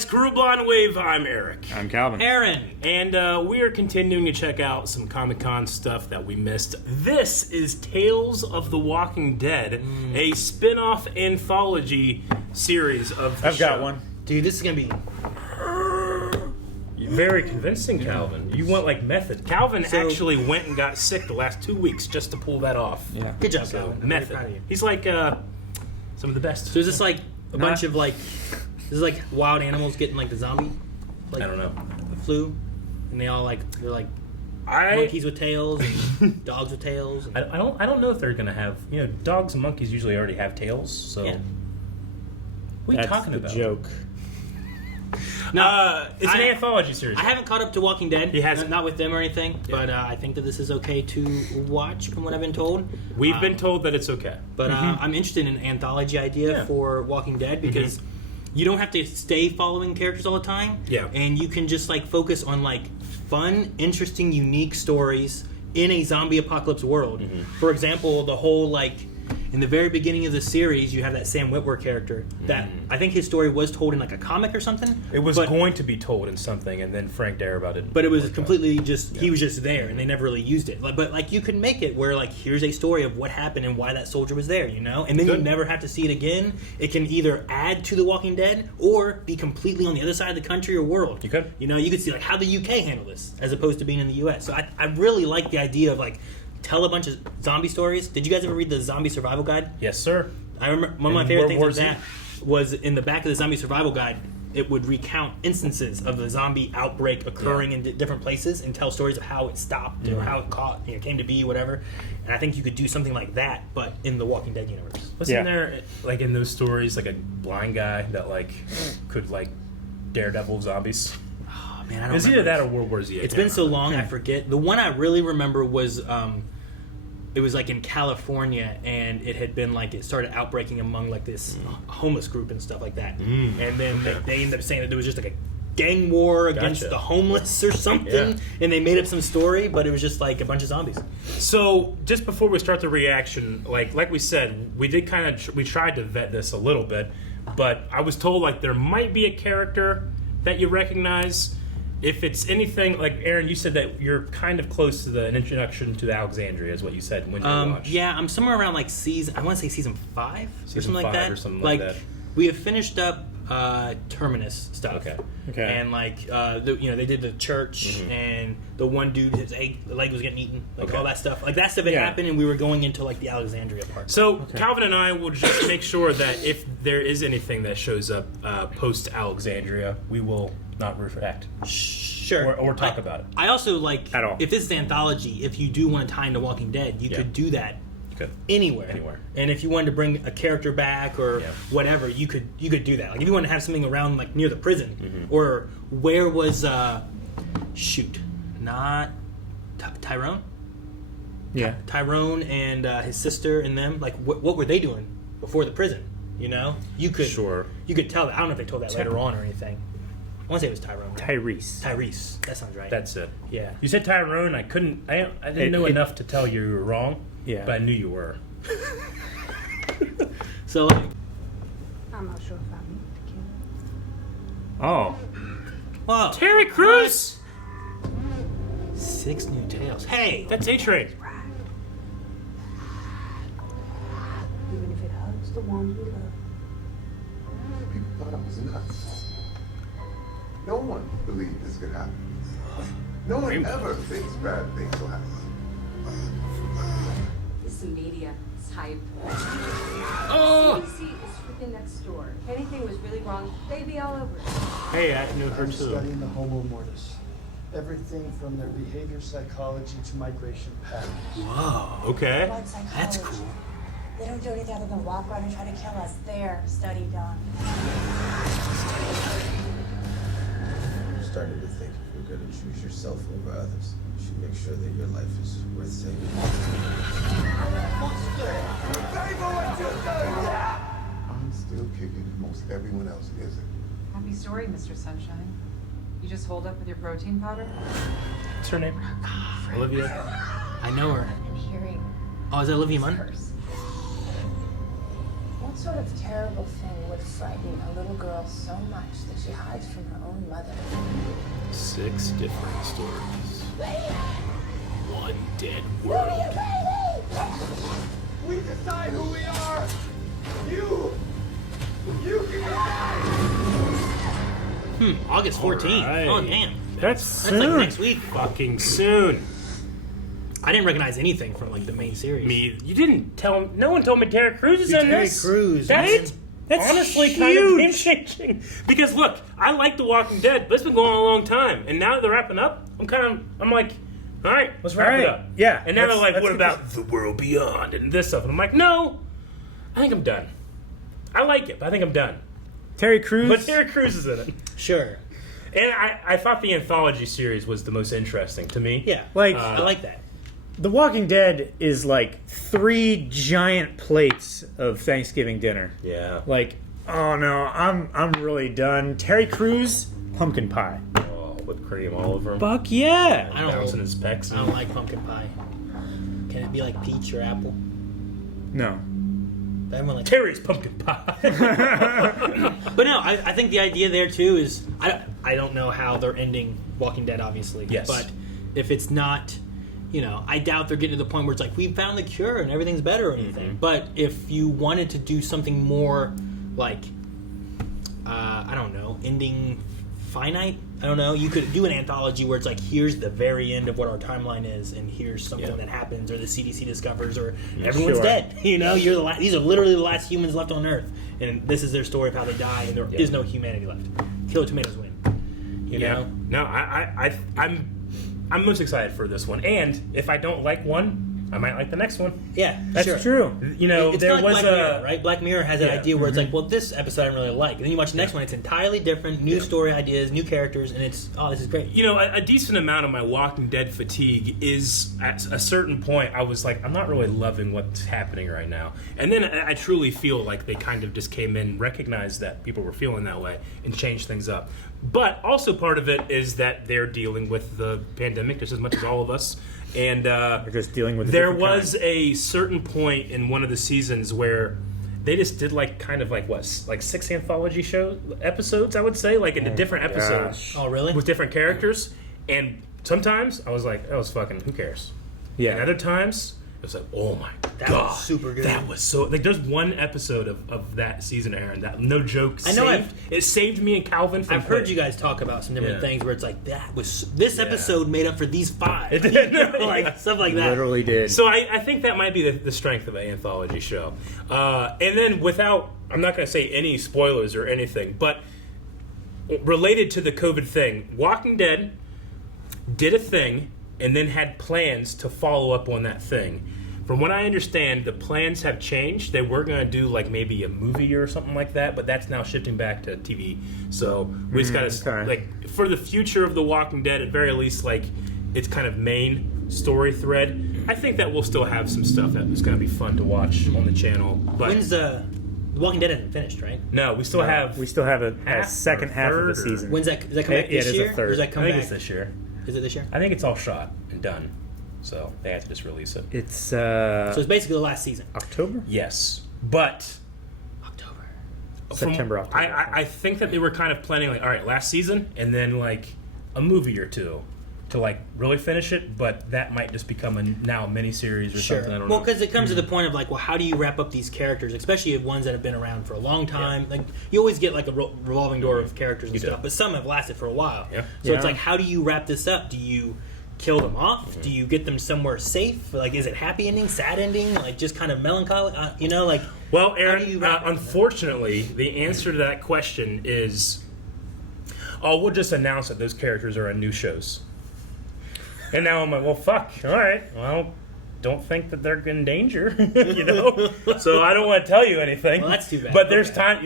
guys, Crew Blonde Wave. I'm Eric. I'm Calvin. Aaron. And we are continuing to check out some Comic-Con stuff that we missed. This is Tales of the Walking Dead, a spin-off anthology series of the I've got one. Dude, this is going to be... Very convincing, Calvin. You went like method. Calvin actually went and got sick the last 2 weeks just to pull that off. Yeah. Good job, Calvin. I'm Method. very proud of you. He's like some of the best. So is this like a bunch of like... This is like wild animals getting like the zombie? Like, I don't know. The flu? And they all like... They're like monkeys with tails and dogs with tails. And... I don't know if they're gonna have, dogs and monkeys usually already have tails, so Yeah. what are you talking That's about? the joke. No, it's an anthology series. I haven't caught up to Walking Dead. He hasn't. Not with them or anything, but I think that this is okay to watch from what I've been told. We've been told that it's okay. But I'm interested in an anthology idea for Walking Dead because you don't have to stay following characters all the time. Yeah. And you can just like focus on like fun, interesting, unique stories in a zombie apocalypse world. For example, the whole like in the very beginning of the series, you have that Sam Witwer character that I think his story was told in like a comic or something. It was going to be told in something, and then Frank Darabont didn't. But it was completely just, he was just there, and they never really used it. But like you can make it where like, here's a story of what happened and why that soldier was there, And then you never have to see it again. It can either add to The Walking Dead or be completely on the other side of the country or world. You could. You could see like how the UK handle this as opposed to being in the US. So I really like the idea of like, tell a bunch of zombie stories. Did you guys ever read the Zombie Survival Guide? Yes, sir. I remember one of my favorite things of that was in the back of the Zombie Survival Guide, it would recount instances of the zombie outbreak occurring in different places and tell stories of how it stopped or how it came to be, whatever. And I think you could do something like that, but in the Walking Dead universe. Wasn't there, like in those stories, like a blind guy that like could like daredevil zombies? Oh man, I don't. It was either that or World War Z. It's been so long, I forget. The one I really remember was. It was like in California, and it had been like it started outbreaking among like this homeless group and stuff like that. And then they ended up saying that there was just like a gang war against the homeless or something, and they made up some story, but it was just like a bunch of zombies. So just before we start the reaction, like we said, we did we tried to vet this a little bit, but I was told like there might be a character that you recognize. If it's anything like Aaron, you said that you're kind of close to an introduction to Alexandria, is what you said when you watched. Yeah, I'm somewhere around like I want to say season 5 or something like that. Or something like that. We have finished up Terminus stuff. Okay. And like they did the church and the one dude his leg was getting eaten, all that stuff. Like that stuff had happened, and we were going into like the Alexandria part. So Calvin and I will just make sure that if there is anything that shows up post Alexandria, we will not react. Sure. Or talk about it. I also like At all. if this is anthology, if you do want to tie into Walking Dead, you could do that anywhere. And if you wanted to bring a character back or whatever, you could do that. Like if you wanted to have something around like near the prison or where was not Tyrone? Yeah. Tyrone and his sister and them, like what were they doing before the prison? You could tell that. I don't know if they told that later on or anything. I want to say it was Tyrone. Right? Tyrese. That sounds right. That's it. Yeah. You said Tyrone. I didn't know enough to tell you were wrong. Yeah. But I knew you were. So. I'm not sure if I'm the king. Oh. Wow. Terry Crews. 6 new tales. Hey, That's A-Train. Even if it hurts the ones we love. People thought I was nuts. No one believed this could happen. No one ever thinks bad things will happen. It's the media. It's hype. Oh. CDC is freaking next door. If anything was really wrong, they'd be all over it. Hey, I knew her I'm too. studying the Homo mortis. Everything from their behavior psychology to migration patterns. Wow. Okay. Blood psychology. that's cool. They don't do anything other than walk around and try to kill us. Their study done. I'm starting to think if you're going to choose yourself over others, you should make sure that your life is worth saving. I'm still kicking. Most everyone else isn't. Happy story, Mr. Sunshine. You just hold up with your protein powder? What's her name? Olivia. I know her. And hearing Oh, is that Olivia Munn? curse. What's sort of terrible thing would frighten a little girl so much that she hides from her own mother? 6 different stories. One dead world. We decide who we are. You can decide. August 14th. Alright. Oh, damn. That's That's like soon. next week. Fucking soon. I didn't recognize anything from like the main series. You didn't tell. No one told me Terry Crews is in Terry this. Crews, That's, man. That's honestly kind of huge. game changing. Because look, I like The Walking Dead, but it's been going on a long time, and now that they're wrapping up, I'm like, all right, let's wrap it All right, up. yeah, And now they're like, let's what get about The World Beyond and this stuff? And I'm like, no, I think I'm done. I like it, but I think I'm done. Terry Crews. But Terry Crews is in it. Sure. And I thought the anthology series was the most interesting to me. Yeah. Like- I like that. The Walking Dead is like 3 giant plates of Thanksgiving dinner. Yeah. Like, oh no, I'm really done. Terry Crews, pumpkin pie. Oh, with cream all over him. Fuck yeah. I don't- Bouncing his pecs. I don't like pumpkin pie. Can it be like peach or apple? No. Everyone likes Terry's pumpkin pie. But no, I think the idea there too is I don't know how they're ending Walking Dead, obviously. Yes. But if it's not, I doubt they're getting to the point where it's like we found the cure and everything's better or anything. But if you wanted to do something more like, I don't know, ending finite. I don't know. You could do an anthology where it's like, here's the very end of what our timeline is, and here's something that happens, or the CDC discovers, or everyone's Sure. dead. You're the these are literally the last humans left on Earth, and this is their story of how they die, and there is no humanity left. Killer Tomatoes win. You know? No, I'm most excited for this one, and if I don't like one, I might like the next one. Yeah, That's sure. true. It's there kind of was like Black Mirror, right? Black Mirror has an Yeah. idea where it's like, well, this episode I don't really like, and then you watch the next one, it's entirely different, new story ideas, new characters, and it's this is great. A decent amount of my Walking Dead fatigue is at a certain point. I was like, I'm not really loving what's happening right now, and then I truly feel like they kind of just came in, recognized that people were feeling that way, and changed things up. But also part of it is that they're dealing with the pandemic just as much as all of us. And They're just dealing with a there different was kind. a certain point in one of the seasons where they just did like 6 anthology show episodes, I would say, like into different episodes gosh. Oh, really? with different characters. And sometimes I was like, that was fucking, who cares? Yeah. And other times it was like, oh my That god, was super good. That was so like. There's one episode of that season, Aaron. That no joke. I know it saved me and Calvin from. I've heard you guys talk about some different Yeah. things where it's like this episode made up for these 5. It did. Like stuff like that. Literally did. So I think that might be the strength of an anthology show. And then I'm not going to say any spoilers or anything, but related to the COVID thing, Walking Dead did a thing and then had plans to follow up on that thing. From what I understand, the plans have changed. They were going to do like maybe a movie or something like that, but that's now shifting back to TV. So we just got to okay. like for the future of The Walking Dead, at very least, like its kind of main story thread. I think that we'll still have some stuff that is going to be fun to watch on the channel. But When's The Walking Dead isn't finished, right? no, we still have. We still have a half second or half of third, the or- season. When's that? Does that come back Yeah, this it is a year? Or third. does that come I think back? it's this year. Is it this year? I think it's all shot and done, so they had to just release it. It's So it's basically the last season. October? Yes, but October. September, October. I think that they were kind of planning like, all right, last season, and then like a movie or two to like really finish it. But that might just become a miniseries or something. I don't Well, know. because it comes to the point of like, well, how do you wrap up these characters, especially ones that have been around for a long time? Like, you always get like a revolving door of characters and You do. stuff, but some have lasted for a while. Yeah. So it's Yeah. like, how do you wrap this up? Do you kill them off? Do you get them somewhere safe? Like, is it happy ending, sad ending, like just kind of melancholy? Like. Well, how do you Aaron, wrap it? unfortunately, the answer to that question is, we'll just announce that those characters are on new shows. And now I'm like, well, fuck. All right. Well, don't think that they're in danger, So I don't want to tell you anything. Well, that's too bad. But there's Okay. time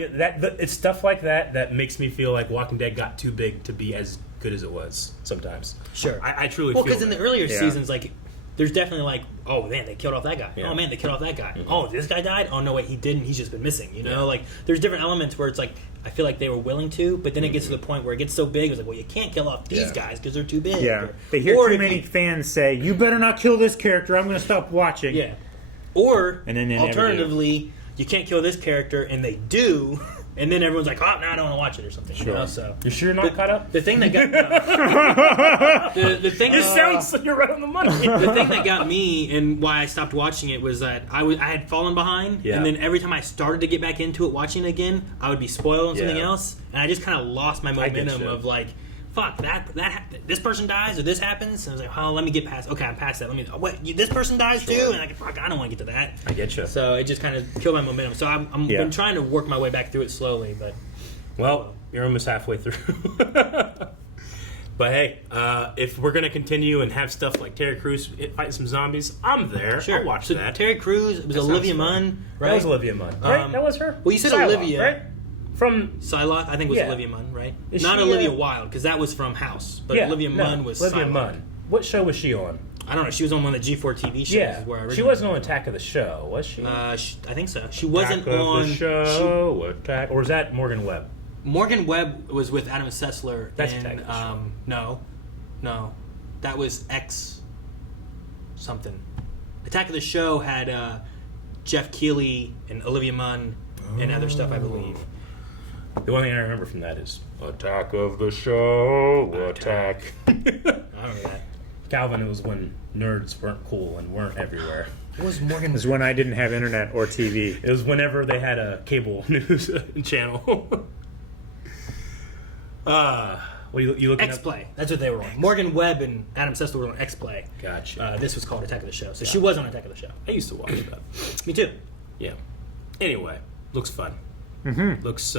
it's stuff like that makes me feel like Walking Dead got too big to be as good as it was sometimes. Sure. I truly Well, feel because in that. the earlier Yeah. seasons, like, there's definitely like, oh man, they killed off that guy. Yeah. Oh man, they killed off that guy. Oh, this guy died. Oh no, wait, he didn't. He's just been missing. Like there's different elements where it's like I feel like they were willing to, but then it gets to the point where it gets so big. It's like, well, you can't kill off these guys because they're too big. Yeah. They hear Or too if many you- fans say, you better not kill this character. I'm going to stop watching. Yeah. Or And then they never do. alternatively, you can't kill this character, and they do, and then everyone's like, oh, no, I don't want to watch it or something. Sure. You know? So You sure you're not caught up? the thing that got the thing It sounds like you're right on the money. the thing that got me and why I stopped watching it was that I had fallen behind, Yeah. and then every time I started to get back into it, watching it again, I would be spoiled on something Yeah. else, and I just kind of lost my I get momentum you. of like, fuck this person dies or this happens, and I was like, oh, let me get past. Okay, I'm past that. Let me. This person dies too, and I don't want to get to that. I get you. So it just kind of killed my momentum. So I'm Yeah. been trying to work my way back through it slowly, but Well, you're almost halfway through. But hey, if we're gonna continue and have stuff like Terry Crews fighting some zombies, I'm there. sure. I'll watch so that. Terry Crews, it was That Olivia sounds fun. Munn, right? That was Olivia Munn, right? That was her. well, you said Psylocke, Olivia. right? From Psylocke, I think was Yeah. Olivia Munn, right? Is Not she, Olivia uh, Wilde, because that was from House. But yeah, Olivia no, Munn was Olivia Psylocke. Munn. What show was she on? I don't know. She was on one of the G4 TV shows. Yeah, Where I she originally- wasn't on Attack of the Show, was she? I think so. She wasn't Attack on of the Show. Attack, or was that Morgan Webb? Morgan Webb was with Adam Sessler. That's in, Attack of the Show. No, that was X something. Attack of the Show had Jeff Keighley and Olivia Munn and other stuff, I believe. The only thing I remember from that is Attack of the Show. Attack. I don't know that. Calvin, it was when nerds weren't cool and weren't everywhere. What was Morgan? It was when I didn't have internet or TV. It was whenever they had a cable news channel. What are you looking X-Play. That's what they were on. Morgan Webb and Adam Sessler were on X-Play. Gotcha. This was called Attack of the Show. So she was on Attack of the Show. I used to watch that. Me too. Yeah. Anyway, looks fun. Looks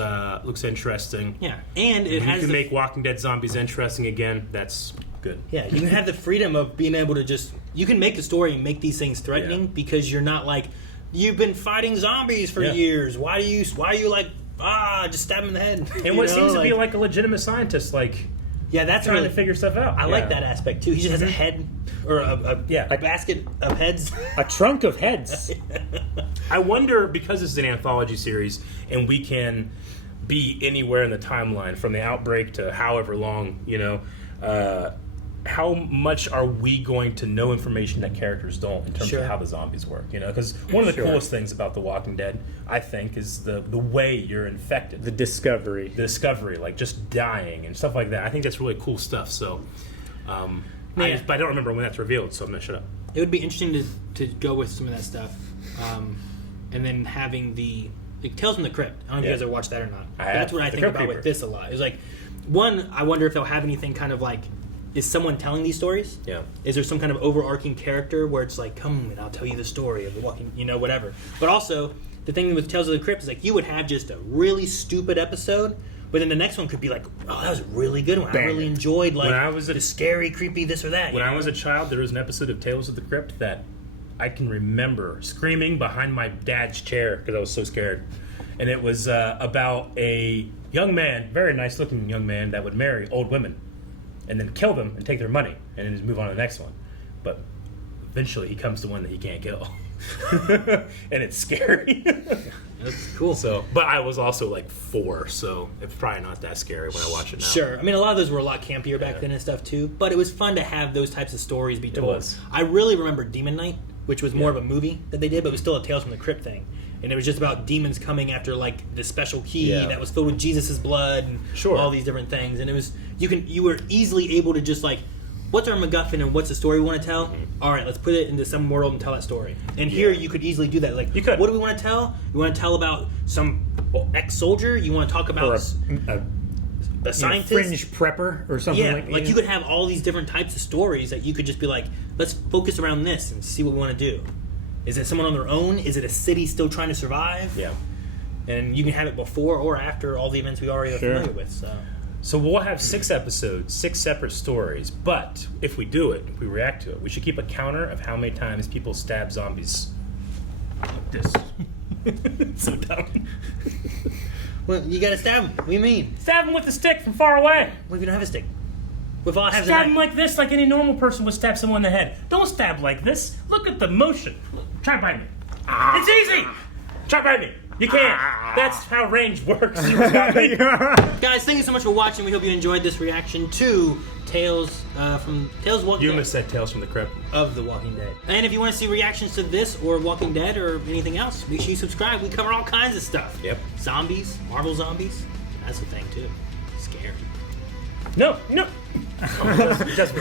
interesting. Yeah, and it If you has can the, make Walking Dead zombies interesting again, that's good. yeah, you can have the freedom of being able to just you can make the story and make these things threatening Yeah. because you're not like you've been fighting zombies for Yeah. years. Why are you like just stab him in the head? And You what know, seems to be like a legitimate scientist, like yeah, that's trying really to figure stuff out. I like Yeah. that aspect too. He just has a head or a basket of heads. A trunk of heads. I wonder, because this is an anthology series and we can be anywhere in the timeline from the outbreak to however long, how much are we going to know information that characters don't in terms Sure. of how the zombies work? Because one of the Sure. coolest things about The Walking Dead, I think, is the way you're infected. The discovery. The discovery, like just dying and stuff like that. I think that's really cool stuff. So, but I don't remember when that's revealed, so I'm going to shut up. It would be interesting to go with some of that stuff, and then having the Tales from the Crypt. I don't know if you Yeah. guys ever watched that or not. I have. That's what I The think Crypt about Keeper. with this a lot. It's like, one, I wonder if they'll have anything kind of like, is someone telling these stories? Yeah. Is there some kind of overarching character where it's like, come and I'll tell you the story of the walking, whatever. But also, the thing with Tales of the Crypt is like, you would have just a really stupid episode, but then the next one could be like, oh, that was a really good one. I Banger. really enjoyed like When I was the scary, creepy this or that. When I was a child, there was an episode of Tales of the Crypt that I can remember screaming behind my dad's chair because I was so scared. And it was about a young man, very nice looking young man, that would marry old women and then kill them and take their money and then just move on to the next one. But eventually he comes to one that he can't kill. And it's scary. That's cool. So, but I was also like 4, so it's probably not that scary when I watch it now. Sure. I mean, a lot of those were a lot campier back then and stuff too, but it was fun to have those types of stories be told. was. I really remember Demon Knight, which was more of a movie that they did, but it was still a Tales from the Crypt thing. And it was just about demons coming after like the special key Yeah. that was filled with Jesus' blood and Sure. all these different things. And it was you were easily able to just like, what's our MacGuffin and what's the story we want to tell? All right, let's put it into some world and tell that story. And here you could easily do that. Like, You could. what do we want to tell? You want to tell about some ex-soldier? You want to talk about Or a scientist? fringe prepper or something Yeah, like like that. you could have all these different types of stories that you could just be like, let's focus around this and see what we want to do. Is it someone on their own? Is it a city still trying to survive? Yeah. And you can have it before or after all the events we already are Sure. familiar with. So we'll have 6 episodes, 6 separate stories. But if we do it, if we react to it, we should keep a counter of how many times people stab zombies. Like this. So dumb. Well, you gotta stab them. What do you mean? Stab them with the stick from far away. What if you don't have a stick? What if all I have is a Stab them knife? like this, like any normal person would stab someone in the head. Don't stab like this. Look at the motion. Try bite me. It's easy. Try bite me. You can't. That's how range works. You got me. Guys, thank you so much for watching. We hope you enjoyed this reaction to Tales Walking You Dead almost said Tales from the Crypt. of The Walking Dead. And if you want to see reactions to this or Walking Dead or anything else, make sure you subscribe. We cover all kinds of stuff. Yep. Zombies, Marvel zombies. That's the thing too. Scary. No. Oh, just